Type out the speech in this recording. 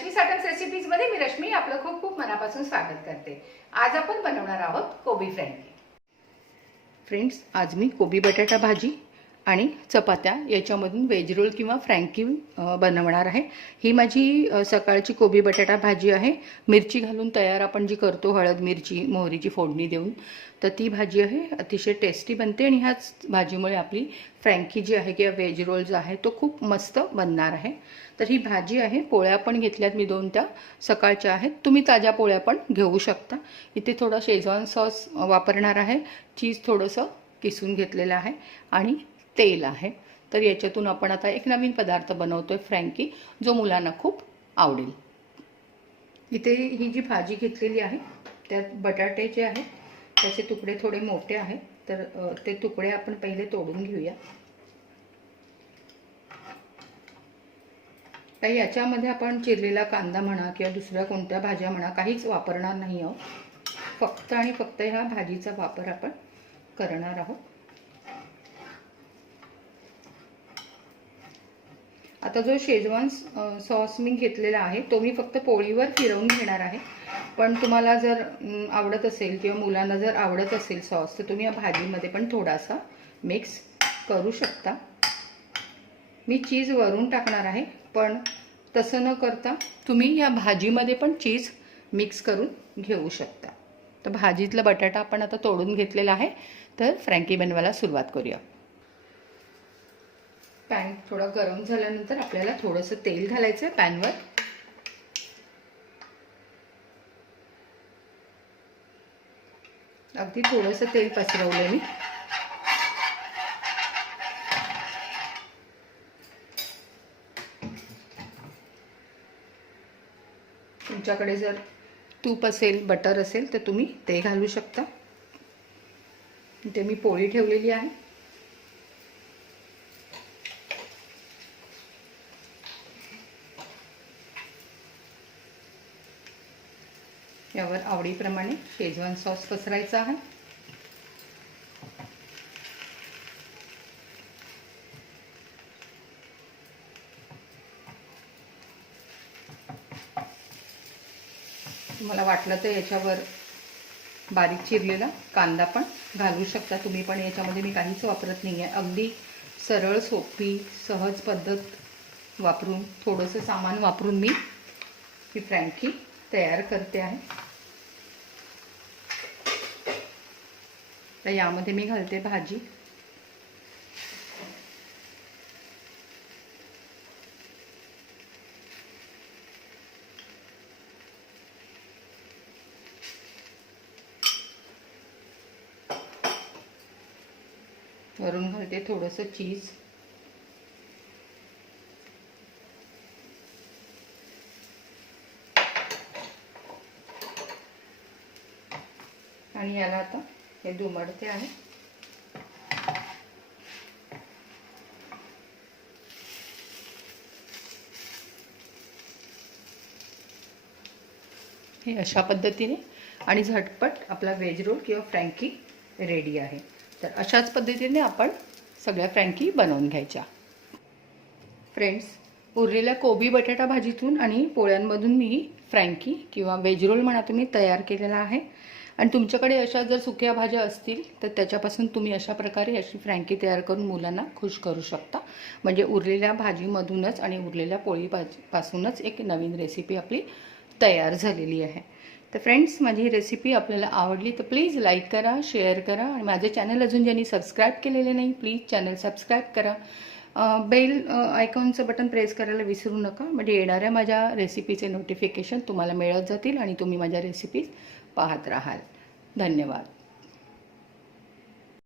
रश्मी साटम रेसिपीजमध्ये मी रश्मी आपलं खूप खूप मनापासून स्वागत करते। आज आपण बनवणार आहोत कोबी फ्रँकी। फ्रेंड्स, आज मी कोबी बटाटा भाजी आणि चपात्या याच्यामधून वेज रोल किंवा फ्रँकी बनवणार आहे। ही माझी सकाळची कोबी बटाटा भाजी आहे। मिरची घालून तयार आपण जी करतो, हळद मिरची मोहरीची फोडणी देऊन, तर ती भाजी आहे। अतिशय टेस्टी बनते आणि ह्याच भाजीमुळे आपली फ्रँकी जी आहे किंवा वेज रोल जो आहे तो खूप मस्त बनणार आहे। तर ही भाजी आहे। पोळ्या पण घेतल्यात मी 2, त्या सकाळच्या आहेत। तुम्ही ताज्या पोळ्या पण घेऊ शकता। इथे थोडा शेजवान सॉस वापरणार आहे। चीज थोडंसं किसून घेतलेलं आहे आणि तेल आहे। तर याच्यातून आपण आता एक नवीन पदार्थ बनवतोय, फ्रँकी, जो मुलांना खूप आवडेल। इथे ही जी भाजी घेतलेली आहे त्यात बटाटे जे आहेत त्याचे तुकडे थोडे मोठे आहेत, तर ते तुकडे आपण पहिले तोडून घेऊया। काही याच्यामध्ये आपण चिरलेला कांदा म्हणा किंवा दुसऱ्या कोणत्या भाज्या म्हणा काहीच वापरणार नाही आहोत। फक्त आणि फक्त ह्या भाजीचा वापर आपण करणार आहोत। आता जो शेजवान सॉस मी घेतलेला आहे तो मी फक्त पोळीवर फिरवून घेणार आहे। पण तुम्हाला जर आवडत असेल किंवा मुलांना जर आवडत असेल सॉस, तर तुम्ही या भाजीमध्ये पण थोडासा मिक्स करू शकता। मी चीज वरून टाकणार आहे, पण तसं न करता तुम्ही या भाजीमध्ये पण चीज मिक्स करून घेऊ शकता। तर भाजीतला बटाटा आपण आता तोडून घेतलेला आहे। तर फ्रँकी बनवायला सुरुवात करूया। पॅन थोडा गरम झाल्यानंतर आपल्याला थोडंसं तेल घालायचं आहे पॅनवर। अगदी थोडंसं तेल पसरवलं मी। तुमच्याकडे जर तूप असेल, बटर असेल, तर तुम्ही ते घालू शकता। इथे मी पोळी ठेवलेली आहे। यावर आवडीप्रमाणे शेजवान सॉस पसरायचा आहे। तुम्हाला वाटलं तर याच्यावर बारीक चिरलेला कांदा पण घालू शकता तुम्ही, पण याच्यामध्ये मी काहीच वापरत नाही आहे। अगदी सरळ सोपी सहज पद्धत वापरून, थोडंसं सामान वापरून मी ही फ्रँकी तयार करते आहे। तर यामध्ये मी घालते भाजी। वरून घालते थोडंसं चीज। आणि याला आता हे दुमडते आहे। हे अशा पद्धतीने आणि झटपट आपला वेज रोल किंवा फ्रँकी रेडी आहे। तर अशाच पद्धतीने आपण सगळ्या फ्रँकी बनवून घ्यायच्या। फ्रेंड्स, उरलेल्या कोबी बटाटा भाजीतून आणि पोळ्यांमधून मी फ्रँकी किंवा वेज रोल म्हणा तुम्ही तयार केलेला आहे। आणि तुमच्याकडे अशा जर सुक्या भाज्या असतील तर त्याच्यापासून तुम्ही अशा प्रकारे अशी फ्रँकी तयार करून मुलांना खुश करू शकता। म्हणजे उरलेल्या भाजीमधूनच आणि उरलेल्या पोळीपासूनच एक नवीन रेसिपी आपली तयार झालेली आहे। तर फ्रेंड्स, माझी ही रेसिपी आपल्याला आवडली तर प्लीज लाईक करा, शेअर करा आणि माझे चॅनल अजून ज्यांनी सबस्क्राईब केलेले नाही प्लीज चॅनल सबस्क्राईब करा। बेल आयकॉनचं बटन प्रेस करायला विसरू नका, म्हणजे येणाऱ्या माझ्या रेसिपीचे नोटिफिकेशन तुम्हाला मिळत जातील आणि तुम्ही माझ्या रेसिपीज पाहत राहाल। धन्यवाद।